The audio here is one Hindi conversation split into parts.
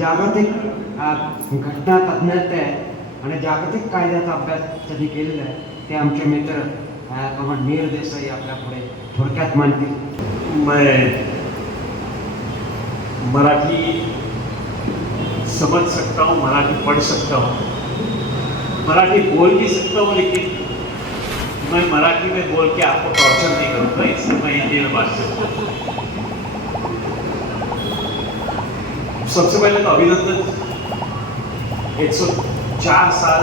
जागतिक घटना तज्ञ आणि जागतिक कायद्याचा अभ्यास त्यांनी केलेला आहे. ते आमचे मित्र कमांड नीर देसाई आपल्या पुढे थोडक्यात मांडतील. मैं मराठी समझ सकता हूँ, मराठी पढ़ सकता हूँ, मराठी बोल भी सकता हूँ, लेकिन मैं मराठी में बोल के आपको टॉर्चर नहीं करूँगा, इसलिए मैं हिंदी में बात करूँगा. सबसे पहले तो अभिनंदन. 104 साल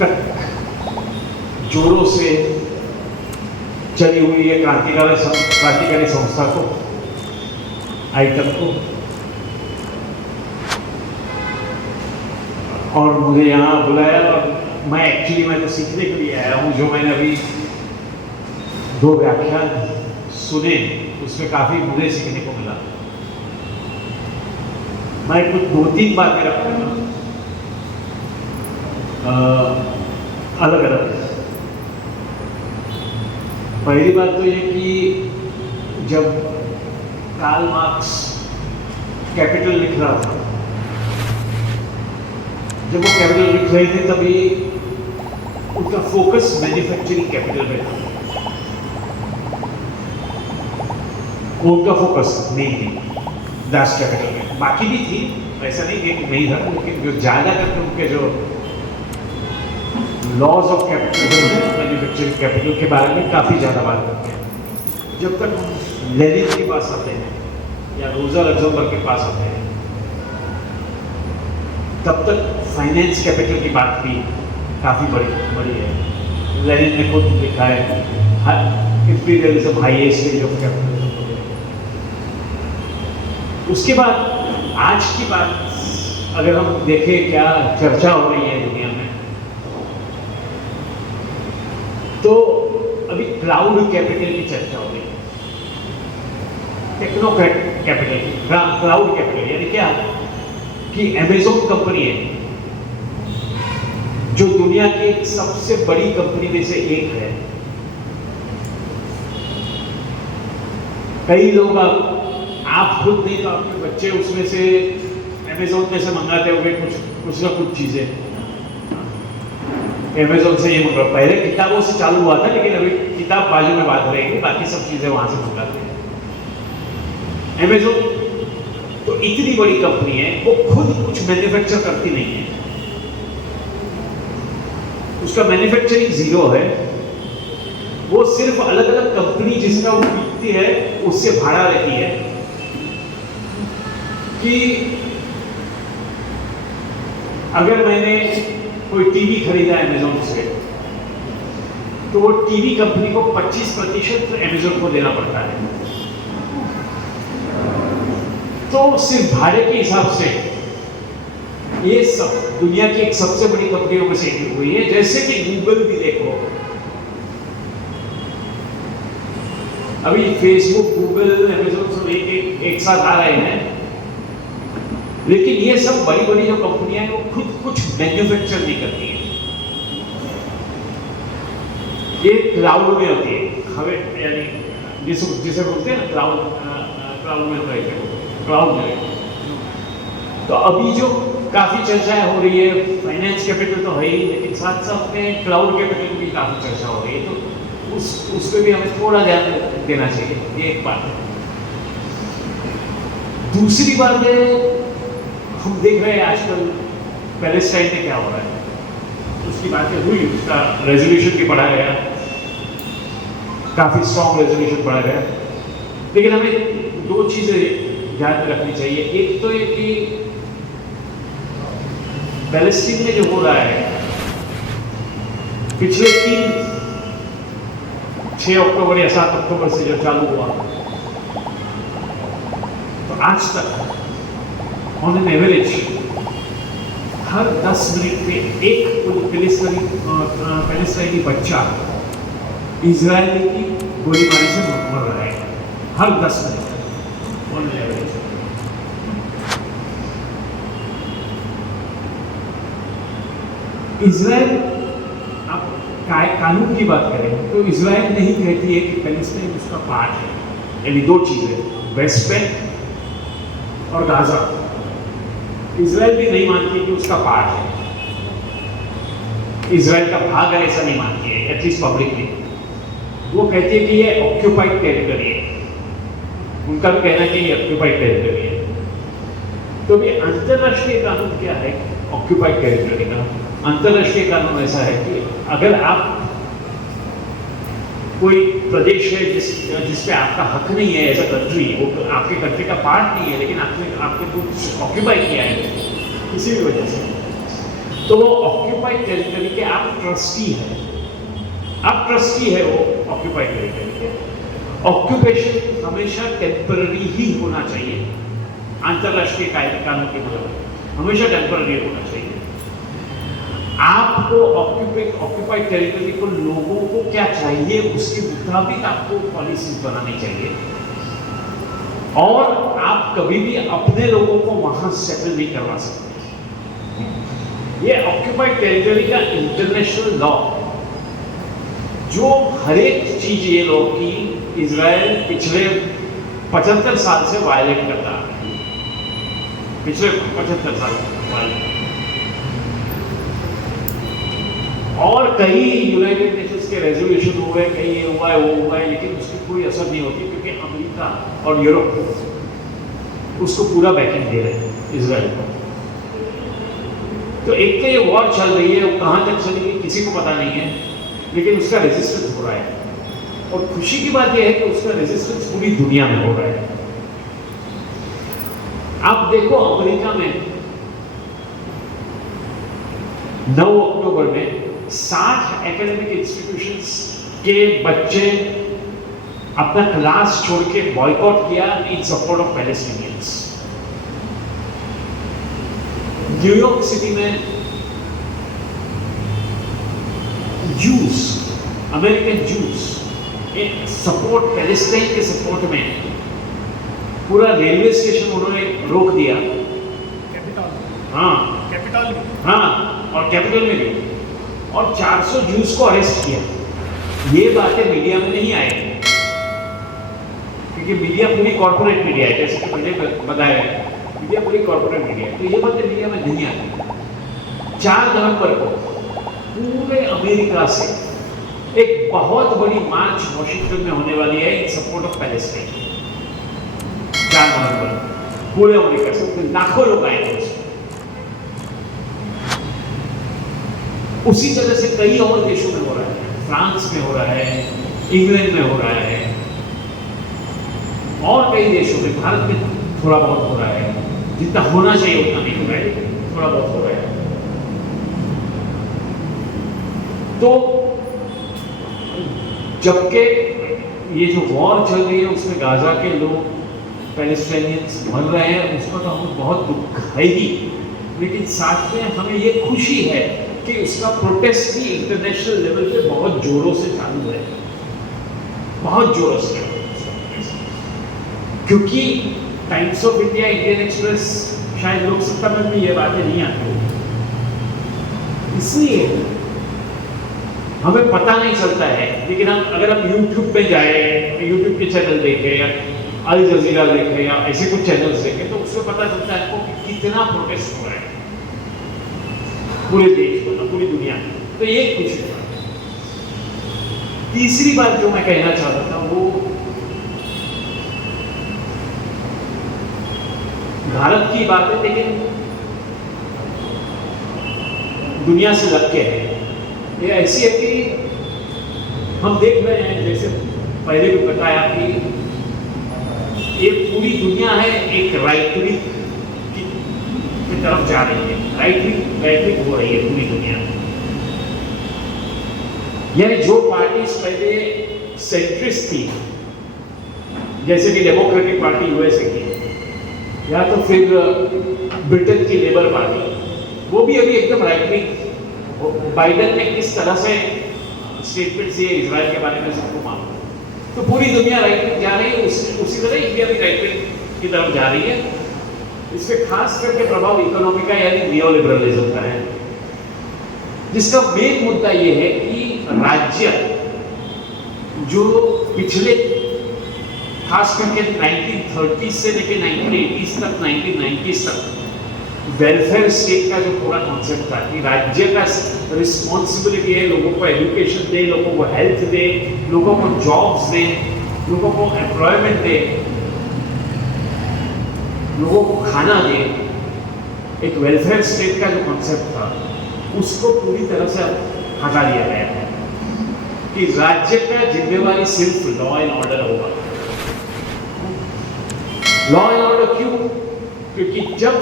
तक जोरों से चली हुई ये क्रांतिकारी संस्था को, आइटम को, और मुझे यहाँ बुलाया. और मैं तो सीखने के लिए आया हूँ. जो मैंने अभी 2 व्याख्यान सुने उसमें काफ़ी मुझे सीखने को मिला. मैं कुछ 2-3 बातें रखूँगा अलग अलग. पहली बात तो ये कि जब कार्ल मार्क्स कैपिटल लिख रहा था, जब वो कैपिटल लिख रहे थे तभी उनका फोकस मैन्युफैक्चरिंग कैपिटल में था. उनका फोकस नहीं थी दास कैपिटल में. बाकी भी थी, ऐसा नहीं कि नहीं था, लेकिन जो ज़्यादा करके उनके जो laws of capital manufacturing capital के बारे में काफ़ी ज़्यादा बात करते हैं. जब तक लेनिन के पास आते हैं या रोजा लग्जमबर्ग के पास आते हैं, तब तक फाइनेंस कैपिटल की बात भी काफ़ी बड़ी है. लेनिन ने खुद लिखा है imperialism highest stage of capitalism. उसके बाद आज की बात अगर हम देखें क्या चर्चा हो रही है दुनिया में, तो अभी क्लाउड कैपिटल की चर्चा हो रही है. टेक्नो कैपिटल की, क्लाउड कैपिटल यानी क्या कि अमेज़न कंपनी है जो दुनिया की सबसे बड़ी कंपनी में से एक है. कई लोग आप खुद नहीं तो आपके बच्चे उसमें से अमेज़न में से मंगाते होंगे कुछ ना कुछ चीज़ें. अमेज़न से ये मंगा, पहले किताबों से चालू हुआ था, लेकिन अभी किताब बाजू में बात रहेगी, बाकी सब चीज़ें वहाँ से मंगाते हैं. अमेज़न तो इतनी बड़ी कंपनी है, वो खुद कुछ मैन्युफैक्चर करती नहीं है. उसका मैन्युफैक्चरिंग जीरो है. वो सिर्फ अलग अलग कंपनी जिसका वो बिकती है उससे भाड़ा लेती है कि अगर मैंने कोई टीवी खरीदा अमेज़न से, तो वो टीवी कंपनी को 25% अमेज़न को देना पड़ता है. तो सिर्फ भाड़े के हिसाब से ये सब दुनिया की एक सबसे बड़ी कंपनियों में से एक हुई है. जैसे कि गूगल भी देखो, अभी फेसबुक, गूगल, अमेज़न सब एक साथ आ रहे हैं, लेकिन ये सब बड़ी बड़ी जो कंपनियां हैं वो खुद कुछ मैन्युफैक्चर नहीं करती है. ये क्लाउड में होती है. हमें यानी जिसे बोलते हैं ना क्लाउड में होता है, क्लाउड में. तो अभी जो काफ़ी चर्चाएं हो रही है, फाइनेंस कैपिटल तो है ही, लेकिन साथ साथ में क्लाउड कैपिटल की काफ़ी चर्चा हो रही है. तो उस पर भी हमें थोड़ा ध्यान देना चाहिए. ये एक बात है. दूसरी बात है, हम देख रहे हैं आजकल पैलेस्टाइन में क्या हो रहा है. उसकी बातें हुई, उसका रेजोल्यूशन भी पढ़ा गया, काफ़ी स्ट्रॉन्ग रेजोल्यूशन पढ़ा गया. लेकिन हमें 2 चीज़ें ध्यान में रखनी चाहिए. एक तो ये कि पैलेस्टीन में जो हो रहा है, पिछले 6 अक्टूबर या 7 अक्टूबर से जो चालू हुआ, तो आज तक on an average her 10 minute में एक पैलेस्टाइनी बच्चा इजरायली की गोलीबारी से मर रहा है. हर 10 minute on an average. Israel, आप कानून की बात करें तो इजराइल नहीं कहती है कि पैलेस्टाइन उसका पार्ट है. यानी 2 चीज़ें, वेस्ट बैंक और गाजा, इजराइल भी नहीं मानती कि उसका पार्ट है, इजराइल का भाग है ऐसा नहीं मानती है, एटलीस्ट पब्लिकली। वो कहती है कि ये ऑक्यूपाइड टेरिटरी है, उनका भी कहना है कि ये ऑक्यूपाइड टेरिटरी है। तो भी अंतरराष्ट्रीय कानून क्या है ऑक्यूपाइड टेरिटरी का? अंतरराष्ट्रीय कानून ऐसा है कि अगर आप कोई प्रदेश है जिसपे आपका हक नहीं है एज अ कंट्री, वो आपके कंट्री का पार्ट नहीं है, लेकिन आपने कुछ ऑक्यूपाई किया है किसी भी वजह से, तो वो ऑक्यूपाइड टेरिटरी के आप ट्रस्टी हैं, आप ट्रस्टी है वो ऑक्यूपाइड टेरिटरी के। ऑक्यूपेशन हमेशा टेम्पररी ही होना चाहिए, अंतरराष्ट्रीय कानून के मुताबिक हमेशा टेम्पररी होना चाहिए। आपको ऑक्यूपाइड टेरिटरी को लोगों को क्या चाहिए उसके मुताबिक आपको पॉलिसीज बनानी चाहिए, और आप कभी भी अपने लोगों को वहां सेटल नहीं करवा सकते। ये ऑक्यूपाइड टेरिटरी का इंटरनेशनल लॉ, जो हर एक चीज ये लॉ की इजराइल पिछले 75 साल से वायलेट करता है, पिछले 75 साल वायलेट। और कई यूनाइटेड नेशंस के रेजोल्यूशन हुए, कई ये हुआ है वो हुआ है, लेकिन उसकी कोई असर नहीं होती, क्योंकि अमेरिका और यूरोप उसको पूरा बैकिंग दे रहे हैं इजराइल को। तो एक तो ये वॉर चल रही है, वो कहाँ तक चलेगी किसी को पता नहीं है, लेकिन उसका रेजिस्टेंस हो रहा है, और खुशी की बात यह है कि उसका रेजिस्टेंस पूरी दुनिया में हो रहा है। आप देखो अमेरिका में 9 अक्टूबर में 60 एकेडमिक इंस्टीट्यूशंस के बच्चे अपना क्लास छोड़ के बॉयकॉट किया in support of Palestinians. New York city में Jews, American Jews support Palestine के सपोर्ट में पूरा रेलवे स्टेशन उन्होंने रोक दिया, और कैपिटल में भी, और 400 जूस को अरेस्ट किया। ये बातें मीडिया में नहीं आई, क्योंकि मीडिया पूरी कॉर्पोरेट मीडिया है, जैसे कि मैंने बताया मीडिया पूरी कॉर्पोरेट मीडिया है, तो ये बातें मीडिया में नहीं आती। 4 नवंबर को पूरे अमेरिका से एक बहुत बड़ी मार्च वॉशिंगटन में होने वाली है इन सपोर्ट ऑफ पैलेस्टाइन। 4 नवंबर पूरे अमेरिका से लाखों लोग आएंगे उसमें। उसी तरह से कई और देशों में हो रहा है, फ्रांस में हो रहा है, इंग्लैंड में हो रहा है, और कई देशों में, भारत में थोड़ा बहुत हो रहा है, जितना होना चाहिए उतना नहीं हो रहा है, थोड़ा बहुत हो रहा है। तो जबकि ये जो वॉर चल रही है उसमें गाजा के लोग पैलेस्टाइनियंस मर रहे हैं, उसमें तो हमें बहुत दुख है ही, लेकिन साथ में हमें ये खुशी है कि उसका प्रोटेस्ट भी इंटरनेशनल लेवल पे बहुत जोरों से चालू है, बहुत जोरों से, क्योंकि times of India, Indian express, शायद लोकसत्ता में भी ये बातें नहीं आती, इसलिए हमें पता नहीं चलता है। लेकिन हम अगर हम यूट्यूब पे जाए, यूट्यूब के चैनल देखें या अल जजीरा देखें या ऐसे कुछ चैनल्स देखें, तो उसमें पता चलता है आपको कि कितना प्रोटेस्ट हो रहा है पूरे देश में, पूरी दुनिया में। तो ये कुछ बात है। तीसरी बात जो मैं कहना चाहता था वो भारत की बात है, लेकिन दुनिया से लग के है। ये ऐसी है कि हम देख रहे हैं, जैसे पहले भी बताया कि ये पूरी दुनिया है एक राइट विंग की तरफ जा रही है, राइट विंग हो रही है पूरी दुनिया में। यानी जो पार्टीज पहले सेंट्रिस्ट थी, जैसे कि डेमोक्रेटिक पार्टी यूएसए की, या तो फिर ब्रिटेन की लेबर पार्टी, वो भी अभी एकदम राइट विंग। बाइडेन ने किस तरह से स्टेटमेंट दिए इजराइल के बारे में सबको मालूम है, तो पूरी दुनिया राइट विंग जा रही है, उसी तरह इंडिया भी राइट विंग की तरफ जा रही है। इसमें खास करके प्रभाव इकोनॉमी का यानी नियो लिबरलिज्म का है, जिसका मेन मुद्दा ये है कि राज्य जो पिछले खास करके 1930 से लेके 1980s तक, 1990s तक वेलफेयर स्टेट का जो पूरा कॉन्सेप्ट था कि राज्य का रिस्पॉन्सिबिलिटी है लोगों को एजुकेशन दे, लोगों को हेल्थ दे, लोगों को जॉब्स दे, लोगों को एम्प्लॉयमेंट दे, लोगों को खाना दे, एक वेलफेयर स्टेट का जो कॉन्सेप्ट था उसको पूरी तरह से हटा दिया गया है कि राज्य का जिम्मेवारी सिर्फ लॉ एंड ऑर्डर होगा। लॉ एंड ऑर्डर क्यों? क्योंकि जब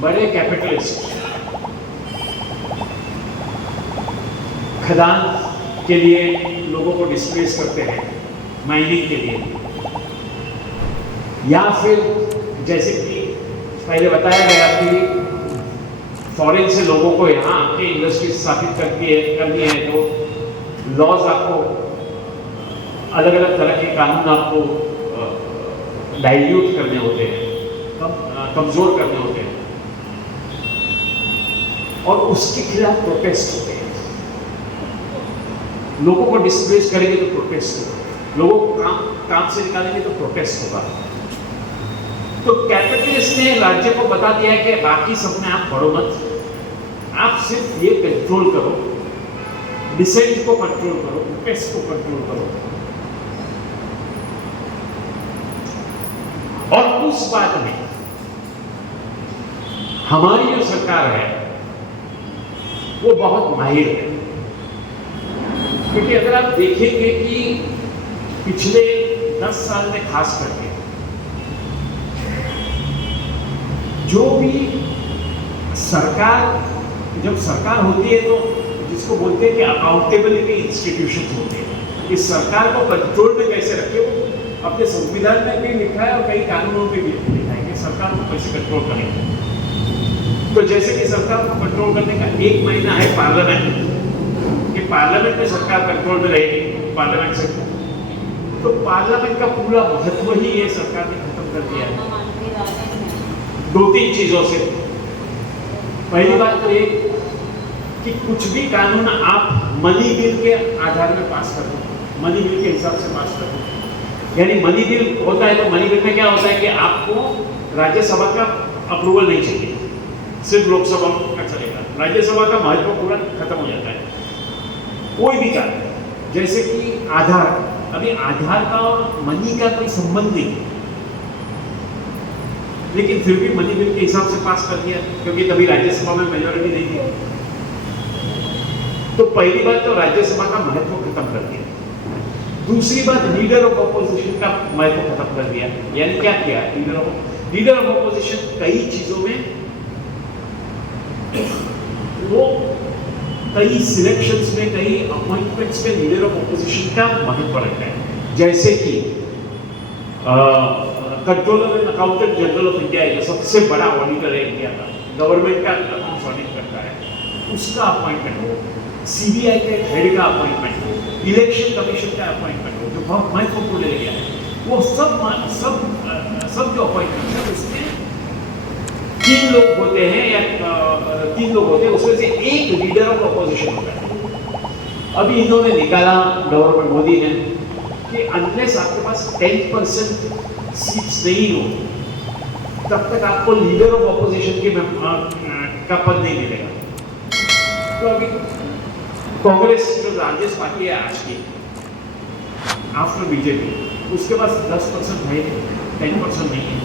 बड़े कैपिटलिस्ट खदान के लिए लोगों को डिस्प्लेस करते हैं माइनिंग के लिए, या फिर जैसे कि पहले बताया गया कि फॉरेन से लोगों को यहाँ आके इंडस्ट्री स्थापित करनी है तो लॉज आपको अलग अलग तरह के कानून आपको डाइल्यूट करने होते हैं, कमजोर करने होते हैं, और उसके खिलाफ प्रोटेस्ट होते हैं। लोगों को डिस्प्लेस करेंगे तो प्रोटेस्ट होगा, लोगों को काम से निकालेंगे तो प्रोटेस्ट होगा। तो कैपिटलिस्ट ने राज्य को बता दिया है कि बाकी सब में आप पढ़ो मत, आप सिर्फ ये कंट्रोल करो, डिसेंट को कंट्रोल करो, प्रोटेस्ट को कंट्रोल करो। और उस बात में हमारी जो सरकार है वो बहुत माहिर है, क्योंकि अगर आप देखेंगे कि पिछले 10 साल में खास करके जो भी सरकार, जब सरकार होती है तो जिसको बोलते हैं कि अकाउंटेबिलिटी इंस्टीट्यूशन होते हैं, इस सरकार को कंट्रोल में कैसे रखे, वो अपने संविधान में भी लिखा है और कई कानूनों में भी लिखा है कि सरकार को कैसे कंट्रोल करेंगे। तो जैसे कि सरकार को कंट्रोल करने का एक महीना है पार्लियामेंट, कि पार्लियामेंट में सरकार कंट्रोल में रहेगी, पार्लियामेंट से तो पार्लियामेंट का पूरा महत्व ही ये सरकार ने खत्म कर दिया है 2-3 चीजों से। पहली बात तो ये कि कुछ भी कानून आप मनी बिल के आधार में पास कर दो, मनी बिल के हिसाब से पास कर दो। यानी मनी बिल होता है तो मनी बिल में क्या होता है कि आपको राज्यसभा का अप्रूवल नहीं चाहिए, सिर्फ लोकसभा का चलेगा, राज्यसभा का महत्व पूरा खत्म हो जाता है। कोई भी कानून जैसे कि आधार, अभी आधार का और मनी का कोई संबंध नहीं, लेकिन फिर भी मनी बिल के हिसाब से पास कर दिया क्योंकि तभी राज्यसभा में मेजॉरिटी नहीं थी। तो पहली बात तो राज्यसभा का महत्व खत्म कर दिया। दूसरी बात, लीडर ऑफ ऑपोजिशन का महत्व खत्म कर दिया। यानी क्या किया लीडर ऑफ ऑपोजिशन? कई चीजों में वो कई सिलेक्शंस में, कई अपॉइंटमेंट्स में लीडर ऑफ ऑपोजिशन का महत्व रखता है। जैसे कि controller and accountant general of India है, सबसे बड़ा ऑडिटर है इंडिया का, गवर्नमेंट का अकाउंट्स ऑडिट करता है, उसका अपॉइंटमेंट हो, सीबीआई के हेड का अपॉइंटमेंट हो, इलेक्शन कमीशन का अपॉइंटमेंट हो, जो बहुत महत्वपूर्ण एरिया है, वो सब जो अपॉइंटमेंट है उसमें 3 लोग होते हैं या 3 लोग होते हैं, उसमें से एक लीडर ऑफ अपोजिशन होता है। अभी इन्होंने निकाला गवर्नमेंट मोदी ने कि अनलेस आपके पास 10% सीट्स नहीं हो तब तक आपको लीडर ऑफ ऑपोजिशन के का पद नहीं मिलेगा। तो अभी कांग्रेस जो लार्जेस्ट पार्टी है आज की आफ्टर बीजेपी, उसके पास 10% है, 10% नहीं है।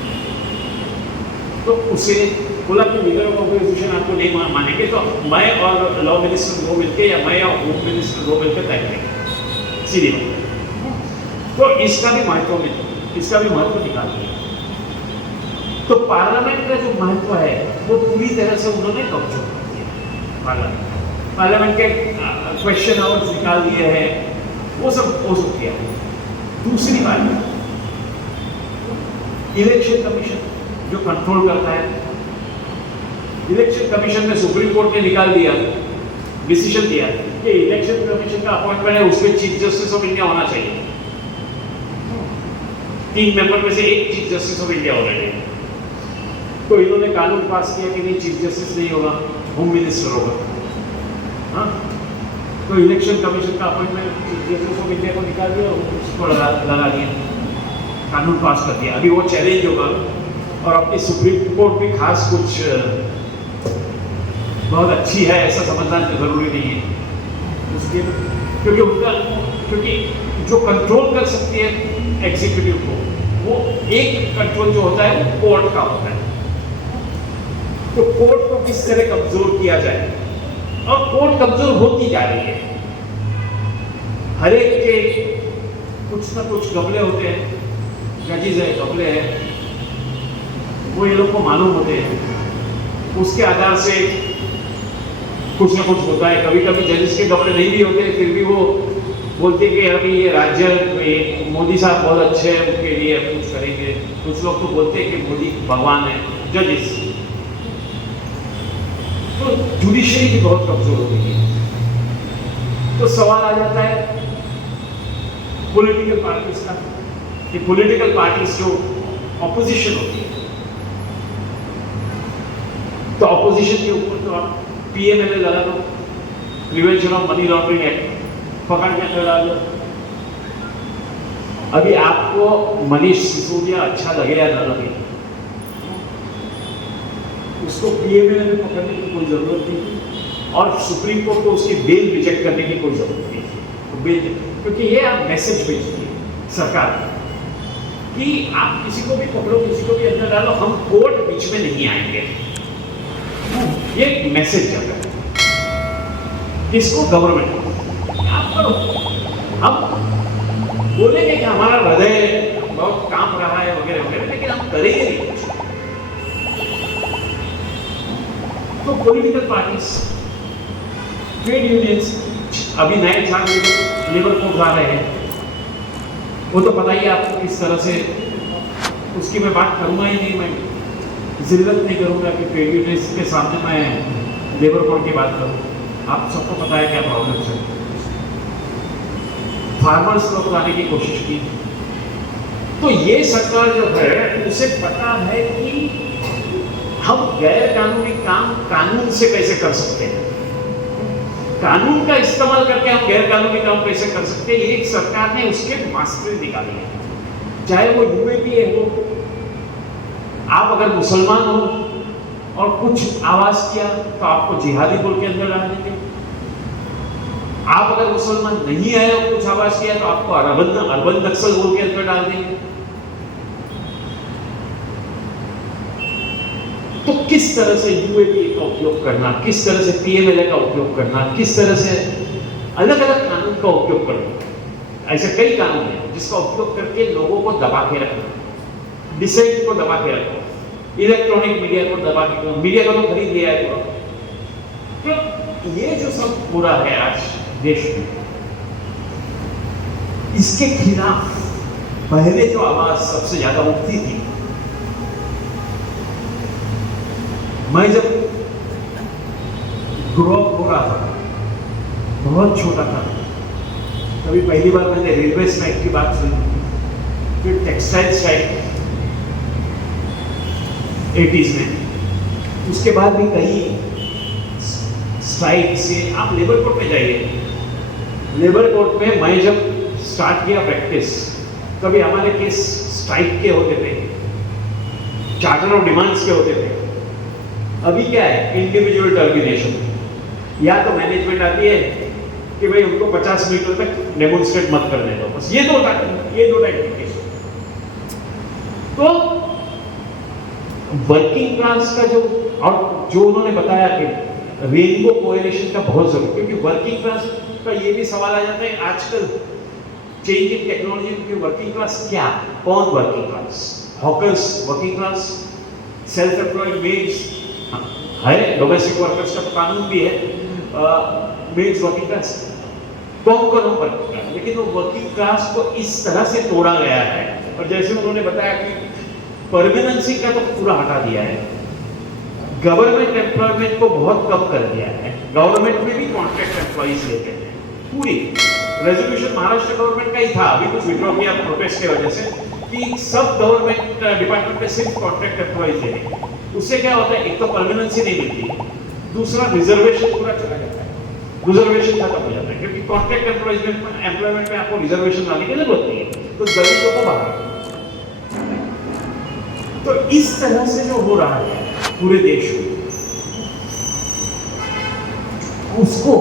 तो उसे बोला कि लीडर ऑफ ऑपोजिशन आपको नहीं मानेंगे तो मैं और लॉ मिनिस्टर वो मिलके या मैं और होम मिनिस्टर वो मिलकर तय करेंगे, सीधी बात। तो इसका भी महत्व निकाल दिया। तो पार्लियामेंट का जो महत्व है वो पूरी तरह से उन्होंने कमजोर कर दिया। पार्लियामेंट के क्वेश्चन आवर्स निकाल दिए हैं, वो सब किया। दूसरी बात, इलेक्शन कमीशन जो कंट्रोल करता है, इलेक्शन कमीशन ने सुप्रीम कोर्ट ने निकाल दिया, डिसीजन दिया कि इलेक्शन कमीशन का अपॉइंटमेंट है उसमें चीफ जस्टिस ऑफ इंडिया होना चाहिए। 3 मेंबर में से एक chief justice of India already. तो इन्होंने कानून पास किया कि नहीं, चीफ जस्टिस नहीं होगा, होम मिनिस्टर होगा। हाँ, तो इलेक्शन कमीशन का appointment chief justice of India को निकाल दिया, उसको लगा दिया। कानून पास कर दिया, अभी वो चैलेंज होगा और अपनी सुप्रीम कोर्ट भी खास कुछ बहुत अच्छी है ऐसा समझना जरूरी नहीं है उसके, क्योंकि जो कंट्रोल कर सकती है एग्जीक्यूटिव को, वो एक कंट्रोल जो होता है वो कोर्ट का होता है। तो कोर्ट को किस तरह कमजोर किया जाए, और कोर्ट कमजोर होती जा रही है। हर एक के कुछ ना कुछ गबले होते हैं, जजेस है गबले है, वो ये लोग को मालूम होते हैं, उसके आधार से कुछ ना कुछ होता है। कभी कभी जजेस के गबले नहीं भी होते, फिर भी वो बोलते कि अभी ये राज्य मोदी साहब बहुत अच्छे हैं, उनके लिए कुछ करेंगे। कुछ लोग तो बोलते हैं कि मोदी भगवान है, जजेस। तो जुडिशरी भी बहुत कमजोर हो गई है। तो सवाल आ जाता है पॉलिटिकल पार्टीज का, कि पॉलिटिकल पार्टीज जो ऑपोजिशन होती है, तो ऑपोजिशन के ऊपर तो आप पीएमएलए लगा दो, prevention of money laundering act पकड़ के लगा दो। अभी आपको मनीष सिसोदिया अच्छा लगे या न लगे, उसको पीएमएलए में पकड़ने की कोई जरूरत नहीं, और सुप्रीम कोर्ट को उसकी बेल रिजेक्ट करने की कोई जरूरत नहीं। तो बेल, क्योंकि ये आप मैसेज भेजती है सरकार कि आप किसी को भी पकड़ो, किसी को भी अंदर डालो, हम कोर्ट बीच में नहीं आएंगे। ये मैसेज जाता है किसको? गवर्नमेंट। आप करो, हम बोलेंगे कि हमारा हृदय बहुत कांप रहा है वगैरह वगैरह, लेकिन हम करेंगे नहीं कुछ। तो पॉलिटिकल पार्टीज, ट्रेड यूनियंस, अभी नए 4 लेबर कोड आ रहे हैं, वो तो पता ही है आपको किस तरह से, उसकी मैं बात करूंगा ही नहीं, मैं जिल्लत नहीं करूंगा कि ट्रेड यूनियंस के सामने मैं लेबर कोड की बात करूं। आप सबको पता है क्या प्रॉब्लम है। फार्मर्स को लाने की कोशिश की, तो ये सरकार जो है उसे पता है कि हम गैर कानूनी काम कानून से कैसे कर सकते हैं, कानून का इस्तेमाल करके हम गैर कानूनी काम कैसे कर सकते हैं। एक सरकार ने उसके मास्टर निकाली है, चाहे वो यूएपीए हो। आप अगर मुसलमान हो और कुछ आवाज किया तो आपको जिहादी बोल के अंदर डाल देंगे। आप अगर मुसलमान नहीं आए और कुछ आवाज किया तो आपको अर्बन नक्सल बोल के अंदर डाल देंगे। तो किस तरह से यूएपीए का उपयोग करना, किस तरह से पीएमएलए का उपयोग करना, किस तरह से अलग अलग कानून का उपयोग करना, ऐसे कई कानून हैं जिसका उपयोग करके लोगों को दबा के रखना, डिसेंट को दबा के रखना, इलेक्ट्रॉनिक मीडिया को दबा के, मीडिया को तो खरीद लिया है। तो ये जो सब पूरा है आज देश में, इसके खिलाफ पहले जो आवाज सबसे ज्यादा उठती थी, मैं जब ग्रो अप हो रहा था, बहुत छोटा था, तभी पहली बार मैंने रेलवे स्ट्राइक की बात सुनी, फिर टेक्सटाइल स्ट्राइक 80s में, उसके बाद भी कई स्ट्राइक से। आप लेबर कोर्ट में जाइए, लेबर कोर्ट में मैं जब स्टार्ट किया प्रैक्टिस, तभी हमारे केस स्ट्राइक के होते थे, चार्टर ऑफ डिमांड्स के होते थे। अभी क्या है? Individual termination. या तो मैनेजमेंट आती है कि भाई उनको 50 मीटर तक डेमोन्स्ट्रेट मत करने दो, बस ये दो टाइप के केस। तो वर्किंग क्लास का जो, और जो उन्होंने बताया कि रेनबो कोएलिशन का बहुत जरूरी, क्योंकि वर्किंग क्लास का ये भी सवाल आ जाता है आजकल चेंज इन टेक्नोलॉजी की, वर्किंग क्लास क्या? कौन working class? Hawkers working class, self employed maids है, डोमेस्टिक वर्कर्स का कानून भी है, मेड्स वर्किंग क्लास, कौन हम वर्किंग क्लास। लेकिन वो वर्किंग क्लास को इस तरह से तोड़ा गया है, और जैसे उन्होंने बताया कि परमानेंसी का तो पूरा हटा दिया है, गवर्नमेंट एम्प्लॉयमेंट को बहुत कम कर दिया है। गवर्नमेंट में भी कॉन्ट्रैक्ट एम्प्लॉइज लेते हैं। पूरी रेजोल्यूशन महाराष्ट्र गवर्नमेंट का ही था, अभी कुछ विड्रॉ किया प्रोटेस्ट की वजह से, कि सब गवर्नमेंट डिपार्टमेंट में सिर्फ कॉन्ट्रैक्ट एम्प्लॉइज लेंगे। उससे क्या होता है? एक तो परमानेंसी नहीं मिलती, दूसरा रिजर्वेशन पूरा चला जाता है, रिजर्वेशन खत्म हो जाता है, क्योंकि कॉन्ट्रैक्ट एम्प्लॉयमेंट में आपको रिजर्वेशन लाने की जरूरत नहीं है। तो दलितों को बाहर, तो इस तरह से जो हो रहा है पूरे देश में, उसको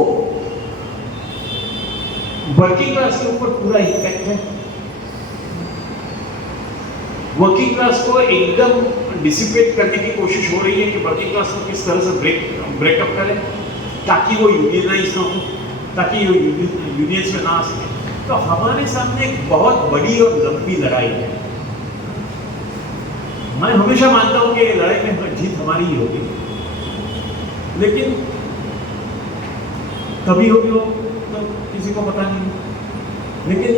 वर्किंग क्लास के ऊपर पूरा इम्पैक्ट है। वर्किंग क्लास को एकदम डिसिपेट करने की कोशिश हो रही है कि वर्किंग क्लास को किस तरह से ब्रेकअप करें ताकि वो यूनियनाइज ना हो, ताकि वो यूनियंस में ना आ सके। तो हमारे सामने एक बहुत बड़ी और लंबी लड़ाई है। मैं हमेशा मानता हूं कि लड़ाई में जीत हमारी ही होगी, लेकिन कभी होगी हो तो किसी को पता नहीं। लेकिन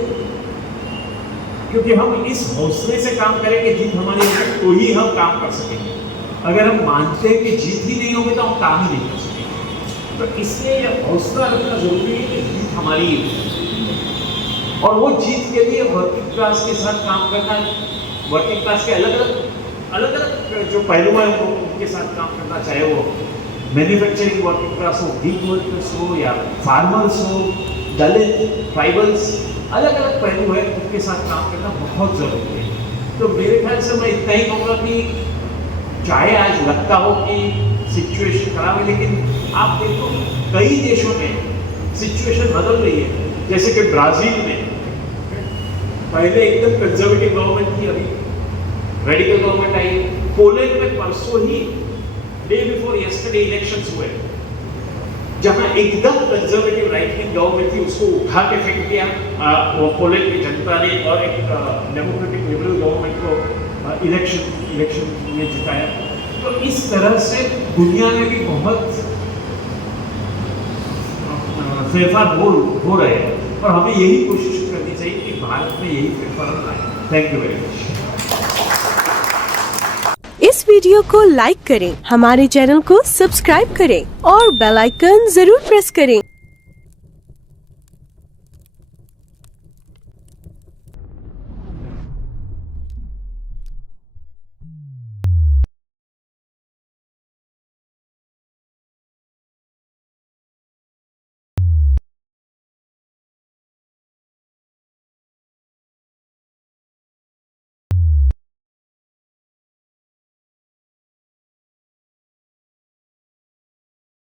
क्योंकि हम इस हौसले से काम करें कि जीत हमारी होगी तो ही हम काम कर सकेंगे। अगर हम मानते हैं कि जीत ही नहीं होगी तो हम काम ही नहीं कर सकेंगे। तो इसलिए यह हौसला रखना जरूरी है कि जीत हमारी ही होगी, और वो जीत के लिए वर्किंग क्लास के साथ काम करना, वर्किंग क्लास के अलग अलग जो पहलू हैं उनके साथ काम करना, चाहे वो मैन्युफैक्चरिंग वर्किंग क्लास हो, गिग वर्कर्स हो, या फार्मर्स हो, दलित, ट्राइबल्स, अलग अलग पहलू है उनके साथ काम करना बहुत जरूरी है। तो मेरे ख्याल से मैं इतना ही कहूँगा कि चाहे आज लगता हो कि सिचुएशन खराब है, लेकिन आप देखो कई देशों में सिचुएशन बदल रही है। जैसे कि ब्राजील में पहले एकदम कंजर्वेटिव गवर्नमेंट थी, अभी रेडिकल गवर्नमेंट आई। पोलैंड में परसों ही डे बिफोर यस्टरडे इलेक्शंस हुए, जहां एकदम कंजर्वेटिव राइट विंग गवर्नमेंट थी, उसको उठा के फेंक दिया वो पोलैंड की जनता ने, और एक डेमोक्रेटिक लिबरल गवर्नमेंट को इलेक्शन में जिताया। तो इस तरह से दुनिया में भी बहुत फेरफार हो रहे हैं, और हमें यही कोशिश करनी चाहिए कि भारत में यही फेरफार लाए। Thank you very much. इस वीडियो को लाइक करें, हमारे चैनल को सब्सक्राइब करें और बेल आइकन जरूर प्रेस करें।